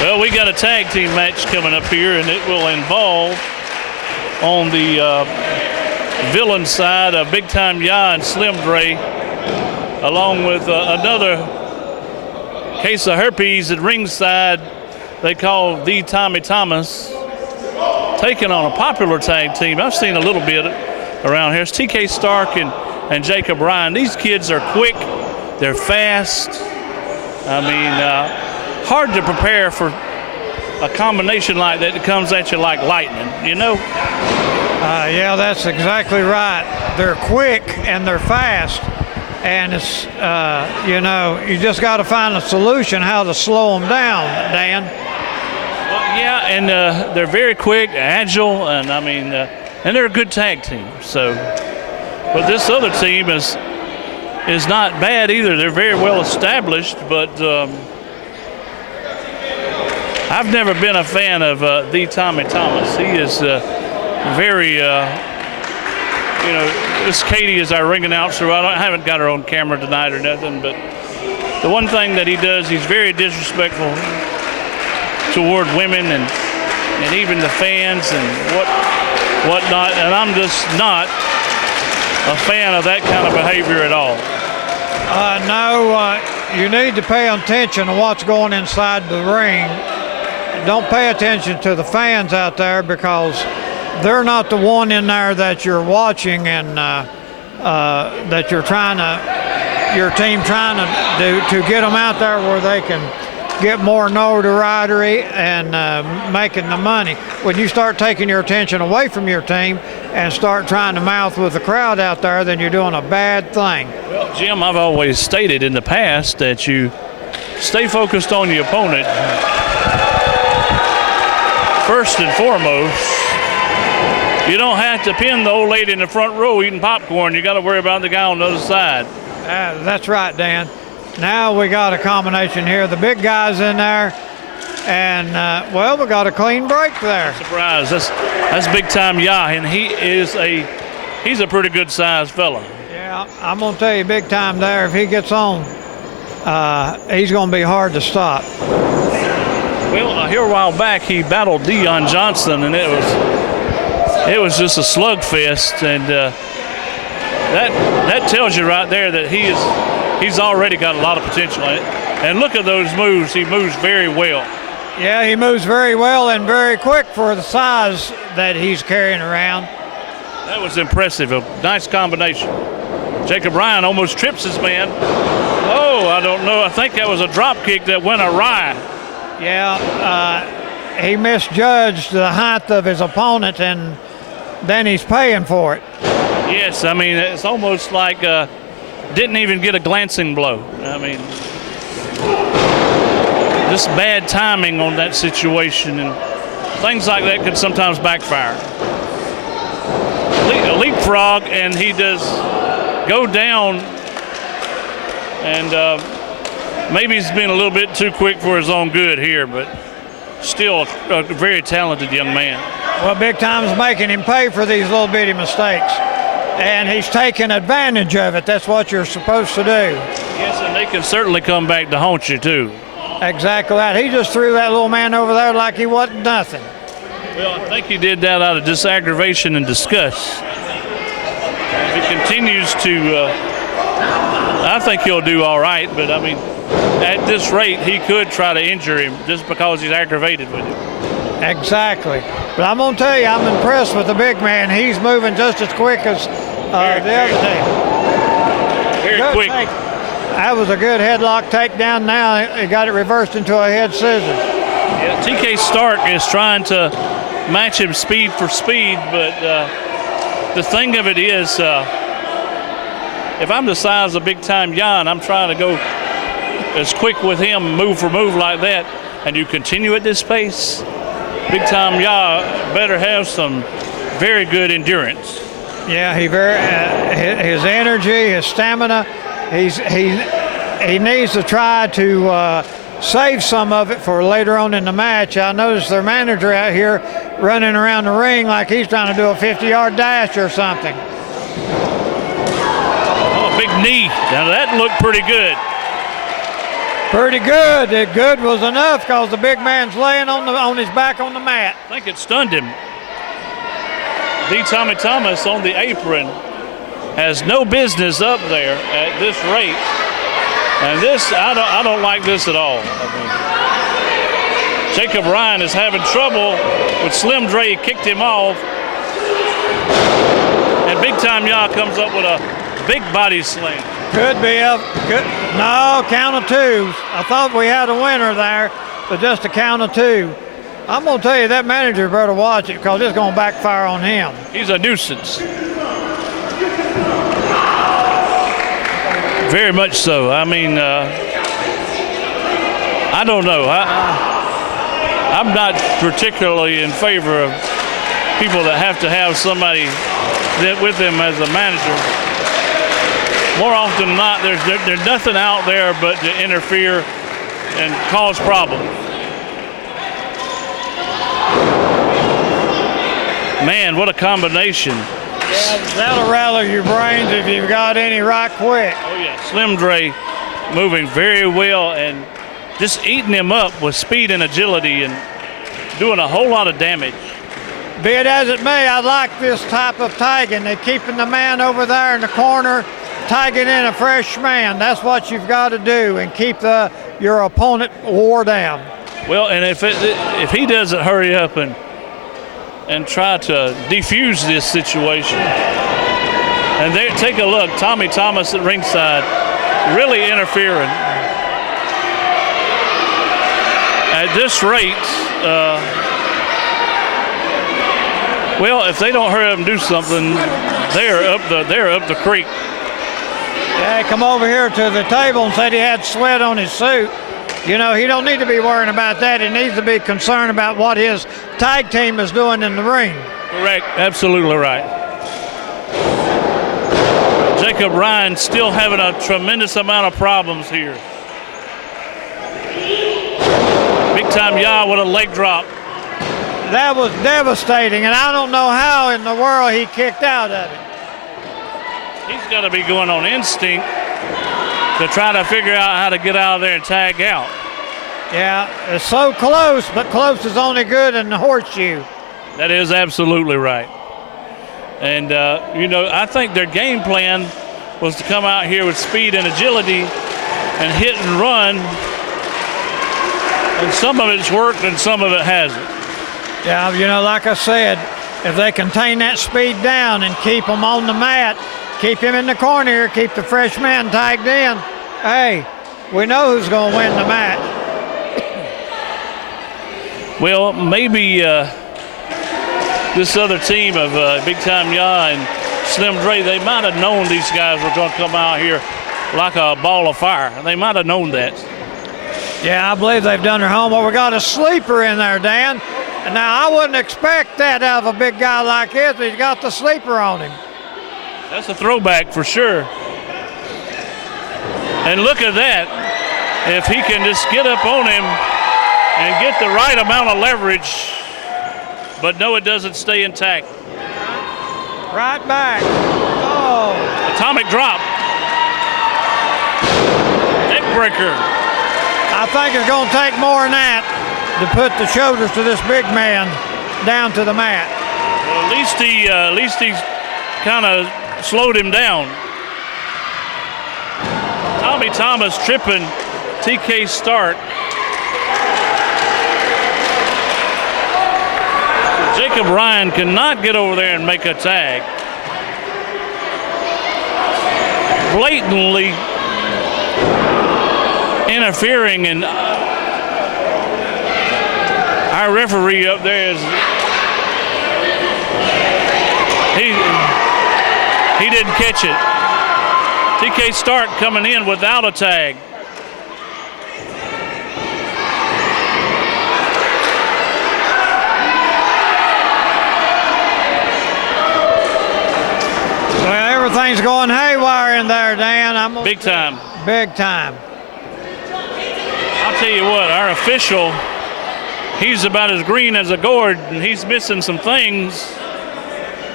Well, we got a tag team match coming up here, and it will involve on the villain side of Big Time Ya and Slim Dre, along with another case of herpes at ringside they call the Tommy Thomas, taking on a popular tag team I've seen a little bit around here. It's TK Stark and Jacob Ryan. These kids are quick, they're fast. I mean, hard to prepare for a combination like that comes at you like lightning, you know? Yeah, that's exactly right. They're quick and they're fast. And it's, you know, you just got to find a solution how to slow them down, Dan. Well, yeah, and they're very quick, agile, and I mean, and they're a good tag team. So, but this other team is not bad either. They're very well established, but I've never been a fan of the Tommy Thomas. He is very, you know, this Katie is our ring announcer. I haven't got her on camera tonight or nothing, but the one thing that he does, he's very disrespectful toward women and even the fans and whatnot. And I'm just not a fan of that kind of behavior at all. No, you need to pay attention to what's going inside the ring. Don't pay attention to the fans out there because they're not the one in there that you're watching and that you're trying to, your team trying to do to get them out there where they can get more notoriety and making the money. When you start taking your attention away from your team and start trying to mouth with the crowd out there, then you're doing a bad thing. Well, Jim, I've always stated in the past that you stay focused on your opponent first and foremost. You don't have to pin the old lady in the front row eating popcorn. You got to worry about the guy on the other side. That's right, Dan. Now we got a combination here. The big guy's in there, and well, we got a clean break there. Surprise! That's Big Time Ya, and he's a pretty good sized fella. Yeah, I'm gonna tell you, Big Time there. If he gets on, he's gonna be hard to stop. Well, here a while back, he battled Dion Johnson, and it was just a slugfest, and that tells you right there that he's already got a lot of potential in it. And look at those moves; he moves very well. Yeah, he moves very well and very quick for the size that he's carrying around. That was impressive. A nice combination. Jacob Ryan almost trips his man. Oh, I don't know. I think that was a drop kick that went awry. Yeah, he misjudged the height of his opponent, and then he's paying for it. Yes, I mean, it's almost like didn't even get a glancing blow. I mean, just bad timing on that situation, and things like that could sometimes backfire. A leapfrog, and he does go down, and maybe he's been a little bit too quick for his own good here, but still a very talented young man. Well, Big Time's making him pay for these little bitty mistakes, and he's taking advantage of it. That's what you're supposed to do. Yes, and they can certainly come back to haunt you, too. Exactly that. He just threw that little man over there like he wasn't nothing. Well, I think he did that out of just aggravation and disgust. If he continues to, I think he'll do all right, but I mean, at this rate, he could try to injure him just because he's aggravated with him. Exactly. But I'm going to tell you, I'm impressed with the big man. He's moving just as quick as the other day. Very Good quick. That was a good headlock takedown. Now he got it reversed into a head scissors. Yeah, TK Stark is trying to match him speed for speed, but the thing of it is, if I'm the size of Big Time Ya and I'm trying to go as quick with him, move for move like that, and you continue at this pace, Big Time Ya better have some very good endurance. Yeah, his energy, his stamina, he needs to try to save some of it for later on in the match. I noticed their manager out here running around the ring like he's trying to do a 50-yard dash or something. Oh, big knee. Now that looked pretty good. Pretty good. The good was enough because the big man's laying on his back on the mat. I think it stunned him. Tommy Thomas on the apron has no business up there at this rate. And this, I don't like this at all. Jacob Ryan is having trouble with Slim Dre. He kicked him off. And Big Time Ya comes up with a big body slam. Could be a good. No, count of two. I thought we had a winner there, but just a count of two. I'm going to tell you, that manager better watch it because it's going to backfire on him. He's a nuisance. Very much so. I mean, I don't know. I'm not particularly in favor of people that have to have somebody with them as a manager. More often than not, there's nothing out there but to interfere and cause problems. Man, what a combination. Yeah, that'll rattle your brains if you've got any right quick. Oh, yeah. Slim Dre moving very well and just eating him up with speed and agility and doing a whole lot of damage. Be it as it may, I like this type of tagging. They're keeping the man over there in the corner, tagging in a fresh man. That's what you've got to do and keep your opponent wore down. Well, and if he doesn't hurry up and try to defuse this situation. And there, take a look, Tommy Thomas at ringside, really interfering. At this rate, well, if they don't hurry up and do something, they're up the creek. Yeah, he come over here to the table and said he had sweat on his suit. You know, he don't need to be worrying about that. He needs to be concerned about what his tag team is doing in the ring. Correct. Absolutely right. Jacob Ryan still having a tremendous amount of problems here. Big Time Ya with a leg drop. That was devastating, and I don't know how in the world he kicked out of it. He's got to be going on instinct to try to figure out how to get out of there and tag out. Yeah, it's so close, but close is only good in the horseshoe. That is absolutely right. And, you know, I think their game plan was to come out here with speed and agility and hit and run. And some of it's worked and some of it hasn't. Yeah, you know, like I said, if they contain that speed down and keep him on the mat, keep him in the corner here, keep the fresh man tagged in, hey, we know who's going to win the match. Well, maybe this other team of Big Time Ya and Slim Dre, they might have known these guys were going to come out here like a ball of fire. They might have known that. Yeah, I believe they've done their homework. We got a sleeper in there, Dan. And now, I wouldn't expect that out of a big guy like this, but he's got the sleeper on him. That's a throwback for sure. And look at that. If he can just get up on him and get the right amount of leverage, but no, it doesn't stay intact. Right back. Oh. Atomic drop. Neck breaker. I think it's going to take more than that to put the shoulders to this big man down to the mat. Well, at least he's kind of slowed him down. Tommy Thomas tripping TK Stark. Jacob Ryan cannot get over there and make a tag. Blatantly interfering, and our referee up there is he didn't catch it. TK Stark coming in without a tag. Well, everything's going haywire in there, Dan. Big time. Big time. I'll tell you what, our official, he's about as green as a gourd, and he's missing some things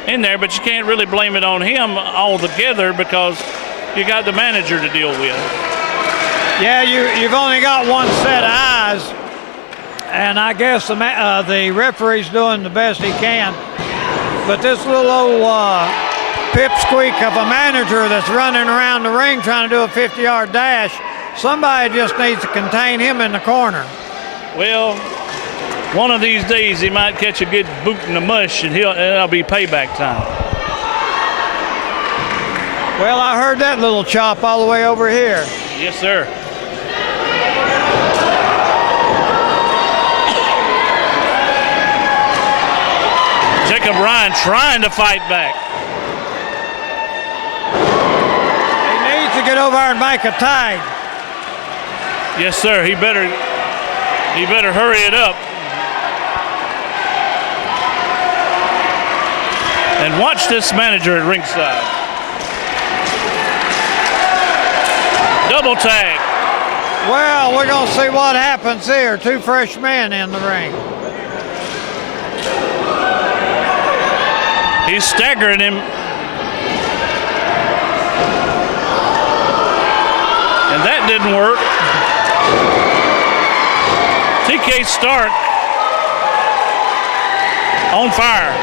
in there, but you can't really blame it on him altogether because you got the manager to deal with. Yeah, you've only got one set of eyes, and I guess the referee's doing the best he can. But this little old pipsqueak of a manager that's running around the ring trying to do a 50-yard dash, somebody just needs to contain him in the corner. Well, one of these days he might catch a good boot in the mush, and it'll be payback time. Well, I heard that little chop all the way over here. Yes, sir. Jacob Ryan trying to fight back. He needs to get over there and make a tag. Yes, sir. He better hurry it up. And watch this manager at ringside. Double tag. Well, we're going to see what happens here. Two fresh men in the ring. He's staggering him. And that didn't work. TK Stark on fire.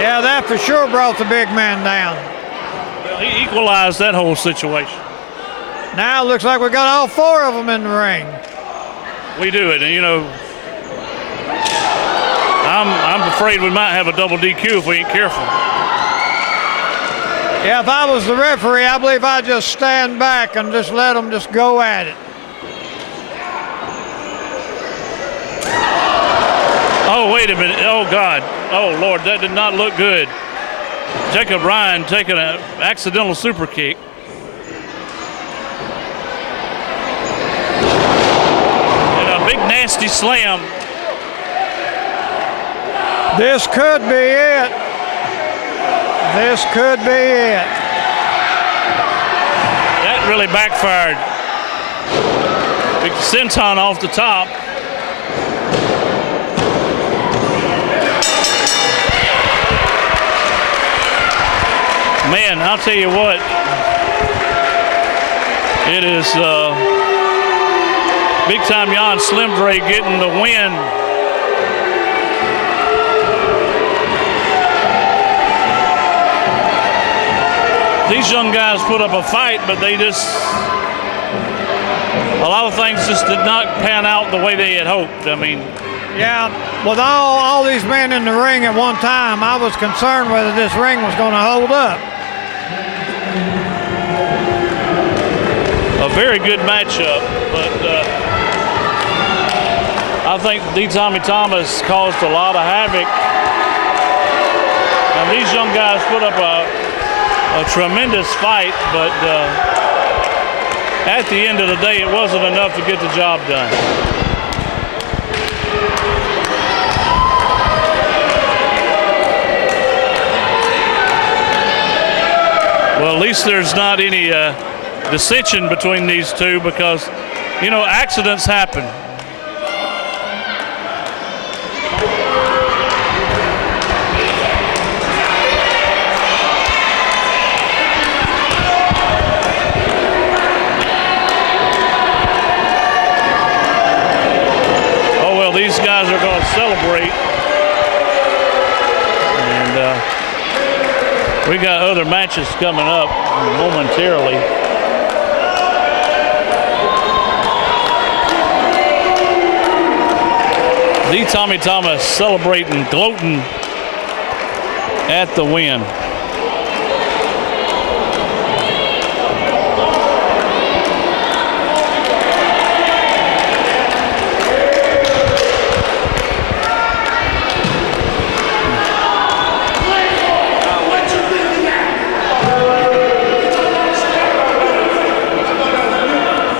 Yeah, that for sure brought the big man down. Well, he equalized that whole situation. Now it looks like we got all four of them in the ring. We do it, and you know, I'm afraid we might have a double DQ if we ain't careful. Yeah, if I was the referee, I believe I'd just stand back and just let them just go at it. Oh, wait a minute. Oh, God. Oh, Lord, that did not look good. Jacob Ryan taking an accidental super kick. And a big nasty slam. This could be it. This could be it. That really backfired. Big senton off the top. Man, I'll tell you what. It is big time Jan Slim Dre getting the win. These young guys put up a fight, but a lot of things just did not pan out the way they had hoped. I mean, yeah, with all these men in the ring at one time, I was concerned whether this ring was going to hold up. A very good matchup, but I think D. Tommy Thomas caused a lot of havoc. And these young guys put up a tremendous fight, but at the end of the day, it wasn't enough to get the job done. Well, at least there's not any dissension between these two because, you know, accidents happen. These guys are going to celebrate, and we got other matches coming up momentarily. The Tommy Thomas celebrating, gloating at the win.